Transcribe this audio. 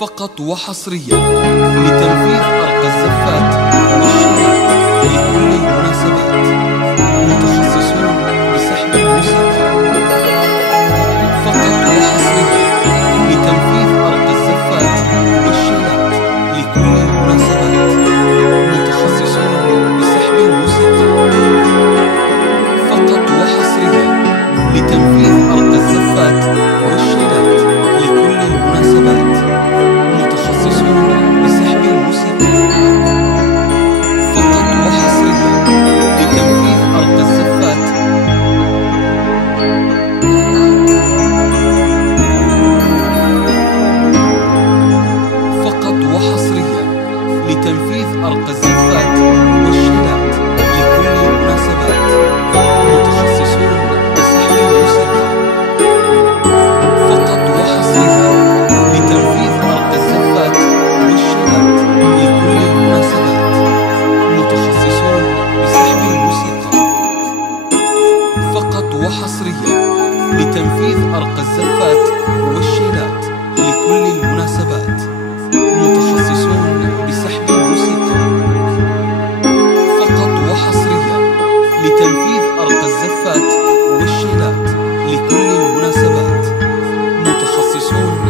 فقط وحصريا لتنفيذ أرقى الزفات والشيلات لكل المناسبات. متخصصون بسحب الموسيقى. فقط وحصريا لتنفيذ أرقى الزفات والشيلات لكل المناسبات. متخصصون بسحب الموسيقى. فقط وحصريا لتنفيذ أرقى الزفات والشيلات لكل المناسبات. متخصصون بسحب الموسيقى. فقط وحصريا لتنفيذ أرقى الزفات. فقط وحصريا لتنفيذ أرقى الزفات والشيلات لكل المناسبات. متخصصون بسحب الموسيقى. فقط وحصريا لتنفيذ أرقى الزفات والشيلات لكل المناسبات. متخصصون بسحب الموسيقى. فقط وحصريا لتنفيذ أرقى الزفات والشيلات لكل المناسبات. متخصصون بسحب الموسيقى. فقط وحصريا لتنفيذ أرقى الزفات والشيلات لكل المناسبات. متخصصون